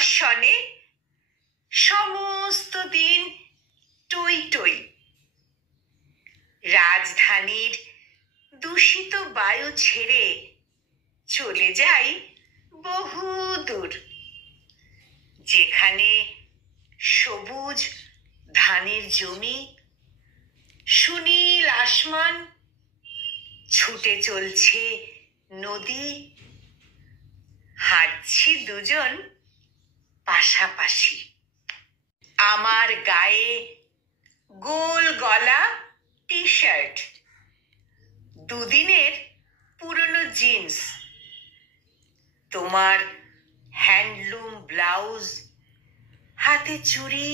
তোমার সনে সমস্ত দিন টই টই। রাজধানীর দূষিত বায়ু ছেড়ে চলে যাই বহু দূর, যেখানে সবুজ ধানের জমি, সুনীল আসমান, ছুটে চলছে নদী, হাঁটছি দুজন পাশাপাশি। আমার গায়ে গোল গলা টি শার্ট, দুদিনের পুরনো জিন্স, তোমার হ্যান্ডলুম ব্লাউজ, হাতে চুড়ি,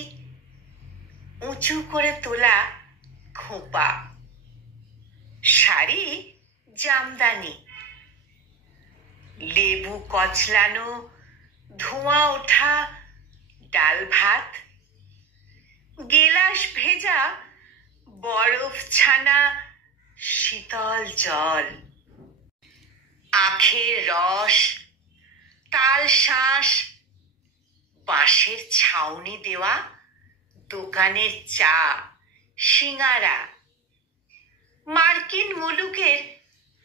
উঁচু করে তোলা খোঁপা, শাড়ি জামদানি, লেবু কচলানো ধোঁয়া ওঠা ডাল ভাত, গেলাস ভেজা বরফ ছানা শীতল জল, আখের রস, তাল শাঁস, বাঁশের ছাউনি দেওয়া দোকানের চা, সিঙারা, মার্কিন মুলুকের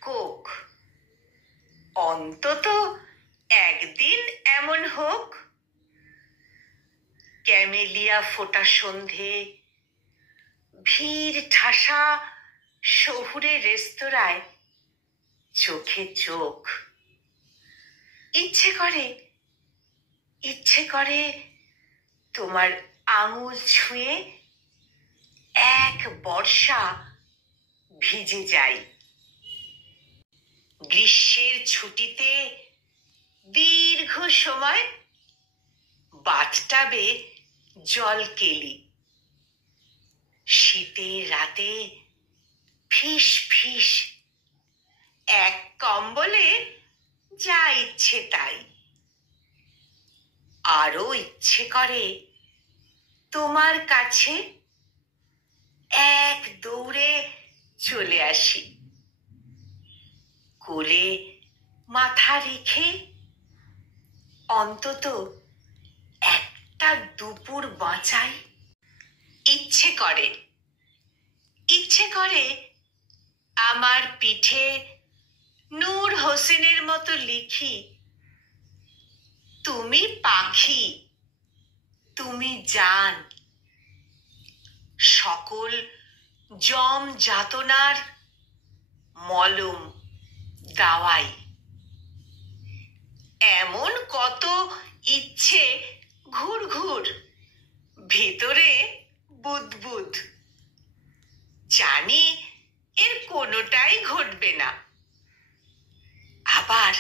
কোক। অন্তত একদিন এমন হোক, ক্যামেলিয়া ফোটা সন্ধে, ভিড় ঠাসা শহুরে রেস্তোরাঁয় চোখে চোখ। ইচ্ছে করে তোমার আঙুল ছুঁয়ে এক বর্ষা ভিজে যাই। গ্রীষ্মের ছুটিতে দীর্ঘ সময় বাথটাবে জল কেলি, শীতের রাতে ফিস ফিস, এক কম্বলে যা ইচ্ছে তাই। আরো ইচ্ছে করে তোমার কাছে এক দৌড়ে চলে আসি, কোলে মাথা রেখে অন্তত একটা দুপুর বাঁচাই। ইচ্ছে করে আমার পিঠে নূর হোসেনের মতো লিখি, তুমি পাখি, তুমি জান, সকল জম যাতনার মলম দাওয়াই। এমন কত ইচ্ছে ঘুর ঘুর, ভিতরে বুদবুদ, জানি এর কোনোটাই ঘটবে না, আবার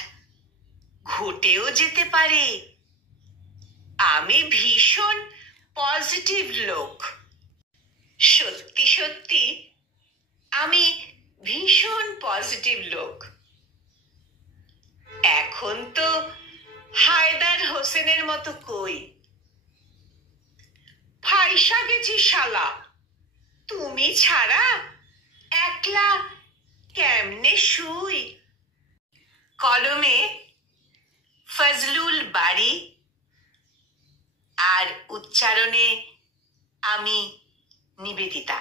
ঘটেও যেতে পারে। আমি ভীষণ পজিটিভ লোক, সত্যি সত্যি আমি ভীষণ পজিটিভ লোক। এখন তো হায়দার হোসেনের মতো কই, ফাইসা গেছি শালা, তুমি ছাড়া একলা কেমনে শুই। কলমে ফজলুল বাড়ি, আর উচ্চারণে আমি নিবেদিতা।